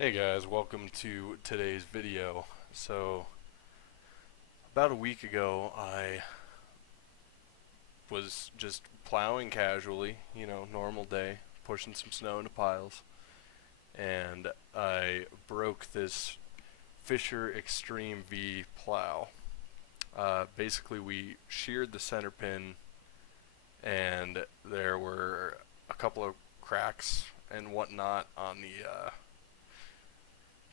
Hey guys, welcome to today's video. So, about a week ago, I was just plowing casually, normal day, pushing some snow into piles, and I broke this Fisher Xtreme V plow. Basically, we sheared the center pin, and there were a couple of cracks and whatnot on the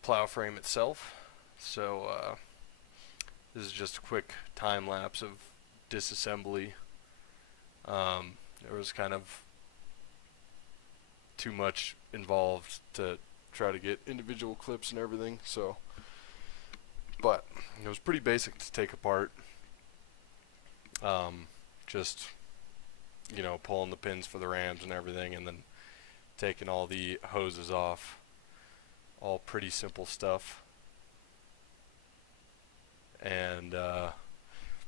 plow frame itself. So, this is just a quick time lapse of disassembly. There was kind of too much involved to try to get individual clips and everything, but it was pretty basic to take apart. Just, pulling the pins for the rams and everything, and then taking all the hoses off. All pretty simple stuff. And,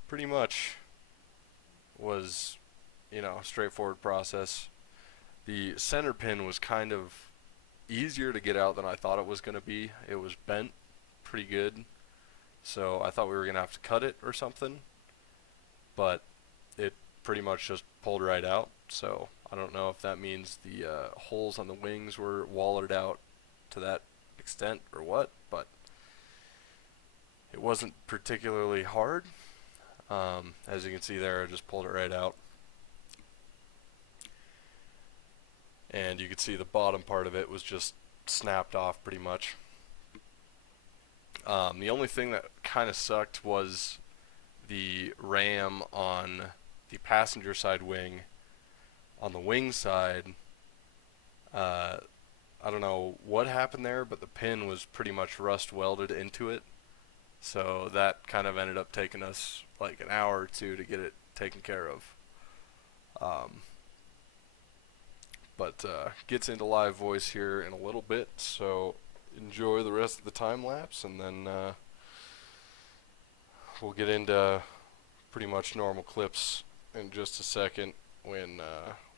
pretty much was, straightforward process. The center pin was kind of easier to get out than I thought it was going to be. It was bent pretty good, so I thought we were going to have to cut it or something, but it pretty much just pulled right out. So I don't know if that means the holes on the wings were walled out to that extent or what, but it wasn't particularly hard. As you can see there, I just pulled it right out. And you could see the bottom part of it was just snapped off pretty much. The only thing that kind of sucked was the ram on the passenger side wing. On the wing side, I don't know what happened there, but the pin was pretty much rust welded into it. So that kind of ended up taking us like an hour or two to get it taken care of. But gets into live voice here in a little bit, so enjoy the rest of the time lapse, and then we'll get into pretty much normal clips in just a second when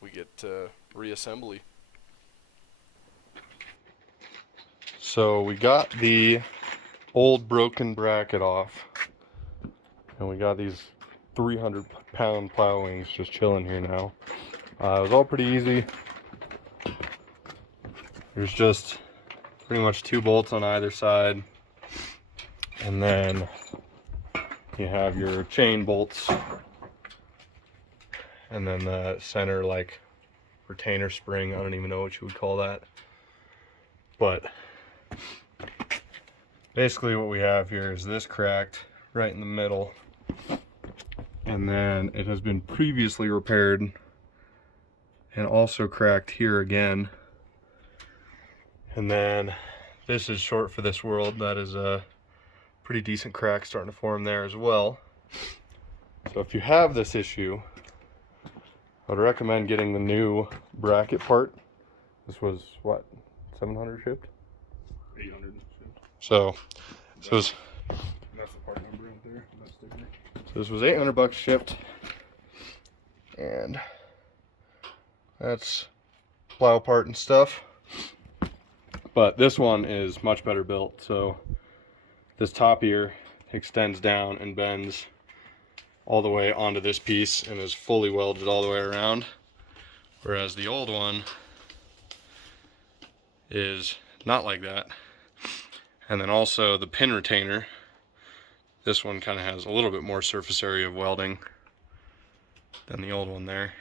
we get to reassembly. So we got the old broken bracket off, and we got these 300-pound plow wings just chilling here now. It was all pretty easy. There's just pretty much 2 bolts on either side, and then you have your chain bolts, and then the center like retainer spring. I don't even know what you would call that, but basically what we have here is this cracked right in the middle, and then it has been previously repaired and also cracked here again. And then this is short for this world. That is a pretty decent crack starting to form there as well. So if you have this issue, I would recommend getting the new bracket part. This was what, 700 shipped? 800 shipped. So that's the part number right there. That sticker. So this was 800 bucks shipped, and that's plow part and stuff. But this one is much better built. So this top here extends down and bends all the way onto this piece and is fully welded all the way around, whereas the old one is not like that. And then also the pin retainer, this one kind of has a little bit more surface area of welding than the old one there.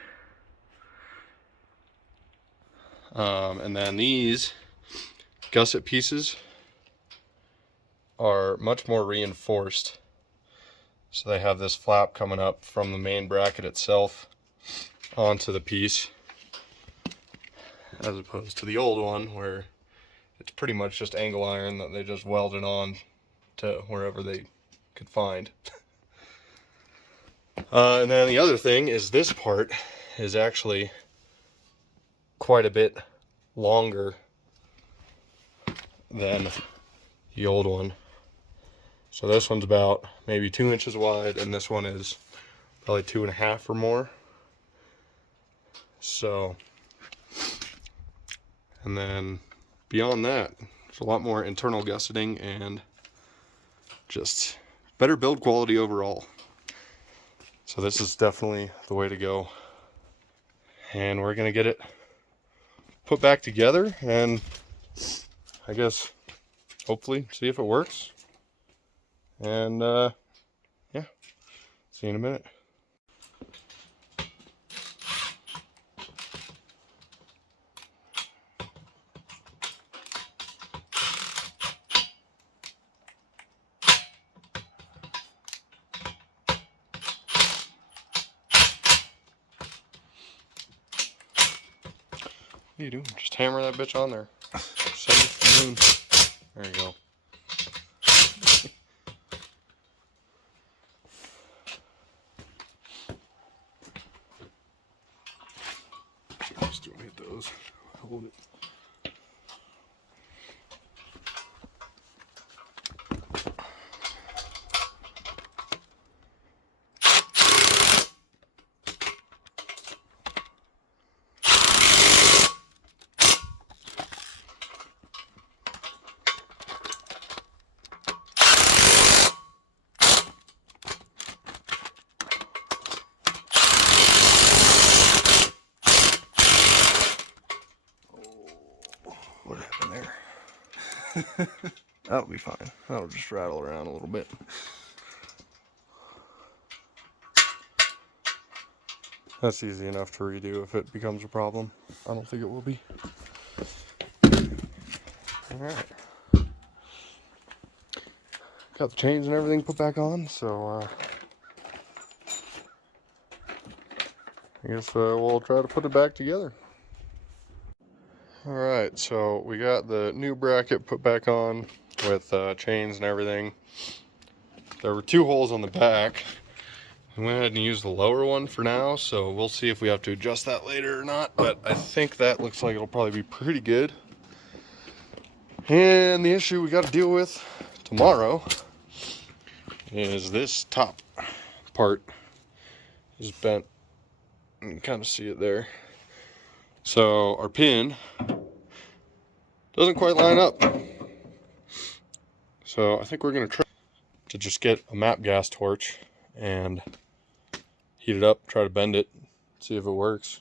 And then these gusset pieces are much more reinforced. So they have this flap coming up from the main bracket itself onto the piece, as opposed to the old one where it's pretty much just angle iron that they just welded on to wherever they could find. And then the other thing is this part is actually quite a bit longer than the old one. So this one's about maybe 2 inches wide, and this one is probably 2.5 or more. So, and then beyond that, There's a lot more internal gusseting and just better build quality overall. So this is definitely the way to go. And we're gonna get it put back together and I guess hopefully see if it works. And yeah, see you in a minute. What are you doing? Just hammer that bitch on there. Send it to the moon. There you go. Just don't hit those. Hold it. What happened there? That'll be fine. That'll just rattle around a little bit. That's easy enough to redo if it becomes a problem. I don't think it will be. Alright. Got the chains and everything put back on, so I guess we'll try to put it back together. Alright, so we got the new bracket put back on with chains and everything. There were 2 holes on the back. We went ahead and used the lower one for now, so we'll see if we have to adjust that later or not, but I think that looks like it'll probably be pretty good. And the issue we got to deal with tomorrow is this top part is bent. You can kind of see it there. So our pin doesn't quite line up. So I think we're going to try to just get a map gas torch and heat it up, try to bend it, see if it works.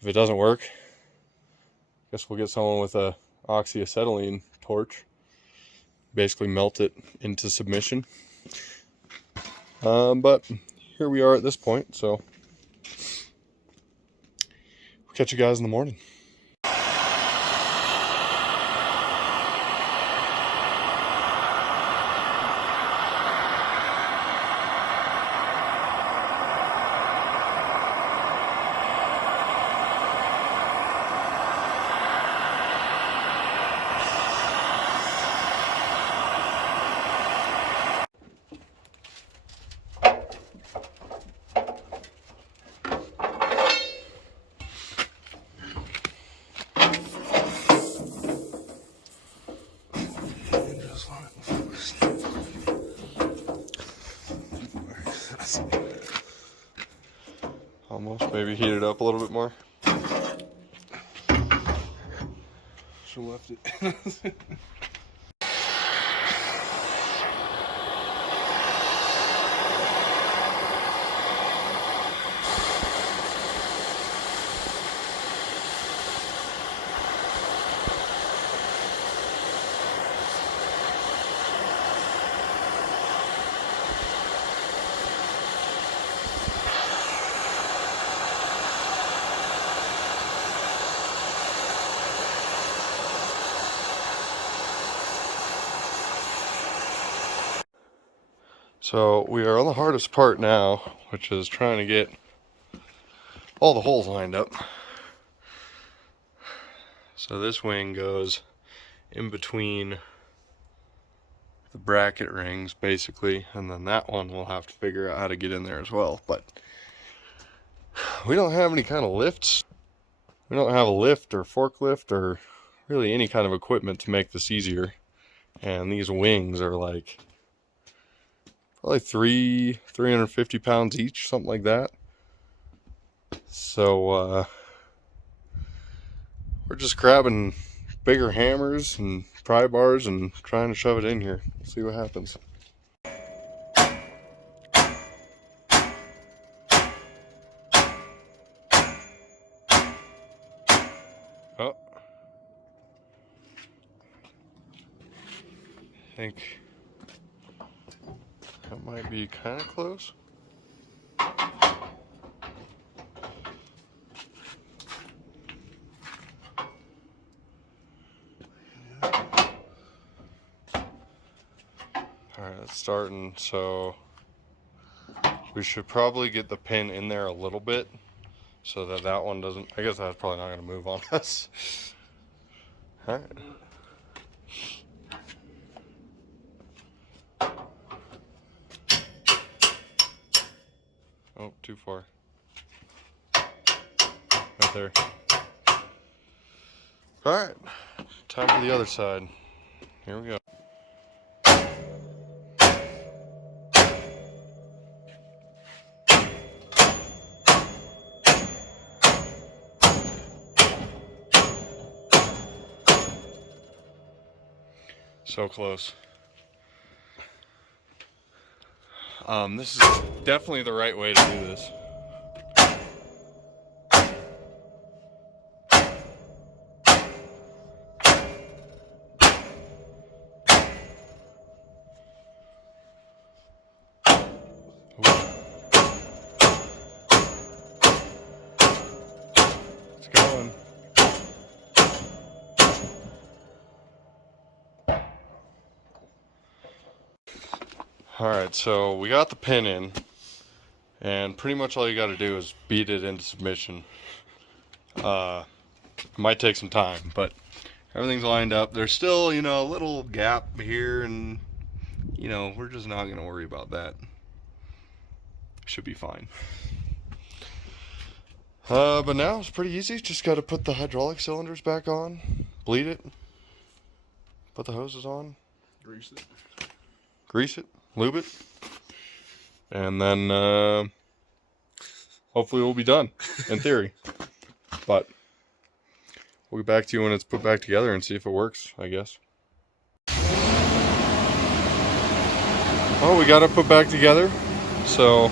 If it doesn't work, I guess we'll get someone with a oxyacetylene torch, basically melt it into submission. But here we are at this point, so we'll catch you guys in the morning. Almost, maybe heat it up a little bit more. Should have left it. So we are on the hardest part now, which is trying to get all the holes lined up. So this wing goes in between the bracket rings basically, and then that one we'll have to figure out how to get in there as well. But we don't have any kind of lifts. We don't have a lift or forklift or really any kind of equipment to make this easier. And these wings are like probably 350 pounds each, something like that. So we're just grabbing bigger hammers and pry bars and trying to shove it in here. See what happens. Oh. I think that might be kind of close. Alright, it's starting, so we should probably get the pin in there a little bit so that that one doesn't, I guess that's probably not going to move on us. Alright. Oh, too far. Right there. Alright, time for the other side. Here we go. So close. This is definitely the right way to do this. It's going. Alright, so we got the pin in, and pretty much all you got to do is beat it into submission. It might take some time, but everything's lined up. There's still, you know, a little gap here, and, you know, we're just not going to worry about that. Should be fine. But now it's pretty easy. Just got to put the hydraulic cylinders back on, bleed it, put the hoses on, grease it, lube it, and then hopefully we'll be done, in theory. But we'll get back to you when it's put back together and see if it works, I guess. Oh, we got it put back together, so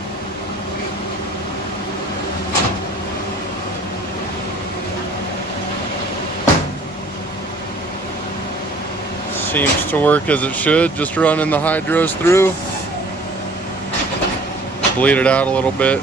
seems to work as it should. Just running the hydros through, bleed it out a little bit.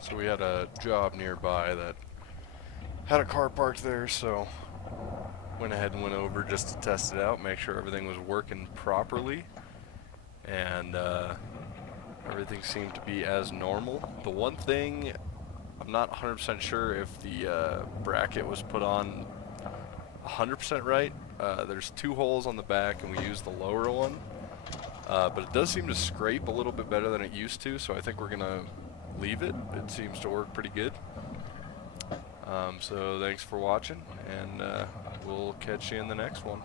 So we had a job nearby that had a car parked there, so went ahead and went over just to test it out, make sure everything was working properly, and everything seemed to be as normal. The one thing, I'm not 100% sure if the bracket was put on 100% right. There's 2 holes on the back, and we used the lower one, but it does seem to scrape a little bit better than it used to, so I think we're gonna leave it. It seems to work pretty good. So thanks for watching, and we'll catch you in the next one.